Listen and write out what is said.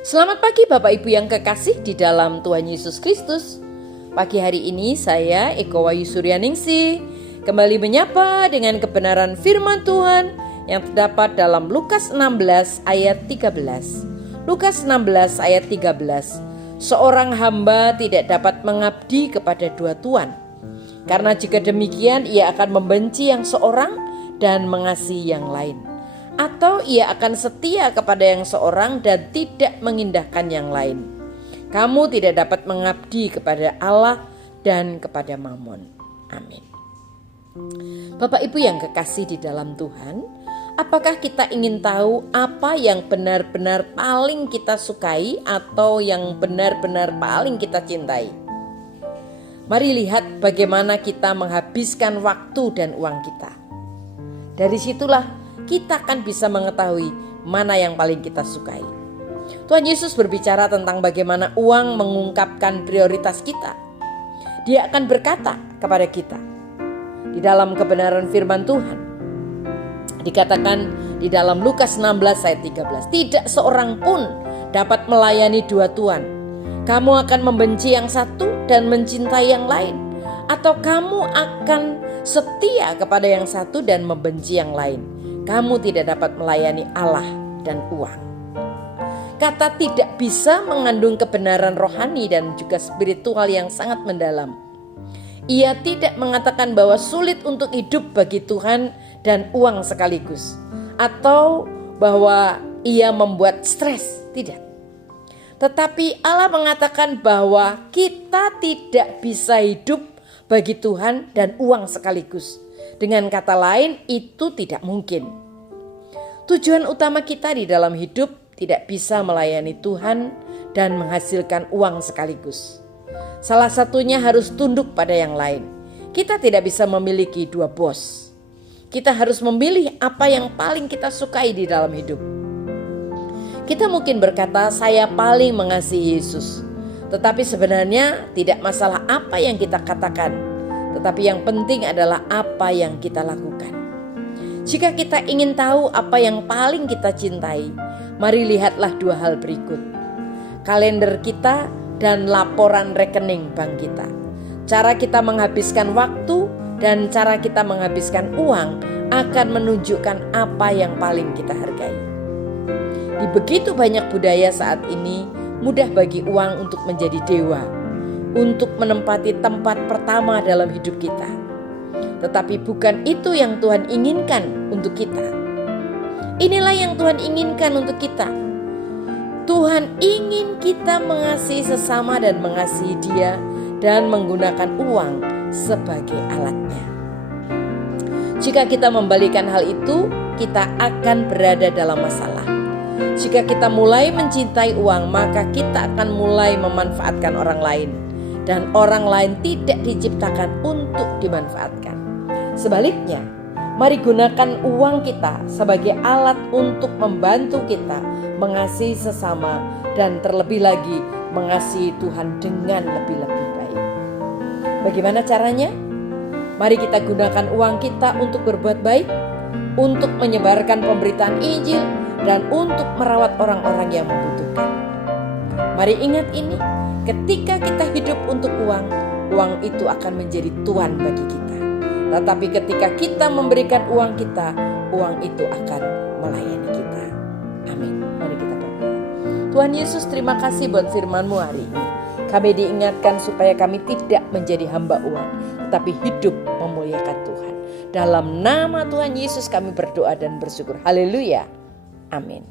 Selamat pagi Bapak Ibu yang kekasih di dalam Tuhan Yesus Kristus. Pagi hari ini saya Eko Wayu Suryaningsih kembali menyapa dengan kebenaran firman Tuhan yang terdapat dalam Lukas 16 ayat 13. Lukas 16 ayat 13. Seorang hamba tidak dapat mengabdi kepada dua tuan, karena jika demikian ia akan membenci yang seorang dan mengasihi yang lain, atau ia akan setia kepada yang seorang dan tidak mengindahkan yang lain. Kamu tidak dapat mengabdi kepada Allah dan kepada Mammon. Amin. Bapak Ibu yang kekasih di dalam Tuhan, apakah kita ingin tahu apa yang benar-benar paling kita sukai atau yang benar-benar paling kita cintai? Mari lihat bagaimana kita menghabiskan waktu dan uang kita. Dari situlah kita akan bisa mengetahui mana yang paling kita sukai. Tuhan Yesus berbicara tentang bagaimana uang mengungkapkan prioritas kita. Dia akan berkata kepada kita di dalam kebenaran firman Tuhan. Dikatakan di dalam Lukas 16 ayat 13, tidak seorang pun dapat melayani dua tuan. Kamu akan membenci yang satu dan mencintai yang lain, atau kamu akan setia kepada yang satu dan membenci yang lain. Kamu tidak dapat melayani Allah dan uang. Kata tidak bisa mengandung kebenaran rohani dan juga spiritual yang sangat mendalam. Ia tidak mengatakan bahwa sulit untuk hidup bagi Tuhan dan uang sekaligus, atau bahwa ia membuat stres, tidak. Tetapi Allah mengatakan bahwa kita tidak bisa hidup bagi Tuhan dan uang sekaligus. Dengan kata lain, itu tidak mungkin. Tujuan utama kita di dalam hidup tidak bisa melayani Tuhan dan menghasilkan uang sekaligus. Salah satunya harus tunduk pada yang lain. Kita tidak bisa memiliki dua bos. Kita harus memilih apa yang paling kita sukai di dalam hidup. Kita mungkin berkata, saya paling mengasihi Yesus. Tetapi sebenarnya tidak masalah apa yang kita katakan, tetapi yang penting adalah apa yang kita lakukan. Jika kita ingin tahu apa yang paling kita cintai, mari lihatlah dua hal berikut. Kalender kita dan laporan rekening bank kita. Cara kita menghabiskan waktu dan cara kita menghabiskan uang akan menunjukkan apa yang paling kita hargai. Di begitu banyak budaya saat ini, mudah bagi uang untuk menjadi dewa, untuk menempati tempat pertama dalam hidup kita. Tetapi bukan itu yang Tuhan inginkan untuk kita. Inilah yang Tuhan inginkan untuk kita. Tuhan ingin kita mengasihi sesama dan mengasihi Dia dan menggunakan uang sebagai alatnya. Jika kita membalikan hal itu, kita akan berada dalam masalah. Jika kita mulai mencintai uang, maka kita akan mulai memanfaatkan orang lain. Dan orang lain tidak diciptakan untuk dimanfaatkan. Sebaliknya, mari gunakan uang kita sebagai alat untuk membantu kita mengasihi sesama dan terlebih lagi mengasihi Tuhan dengan lebih-lebih baik. Bagaimana caranya? Mari kita gunakan uang kita untuk berbuat baik, untuk menyebarkan pemberitaan Injil, dan untuk merawat orang-orang yang membutuhkan. Mari ingat ini, ketika kita hidup untuk uang, uang itu akan menjadi tuan bagi kita. Tetapi ketika kita memberikan uang kita, uang itu akan melayani kita. Amin. Mari kita berdoa. Tuhan Yesus, terima kasih buat firman-Mu hari ini. Kami diingatkan supaya kami tidak menjadi hamba uang, tetapi hidup memuliakan Tuhan. Dalam nama Tuhan Yesus kami berdoa dan bersyukur. Haleluya. Amin.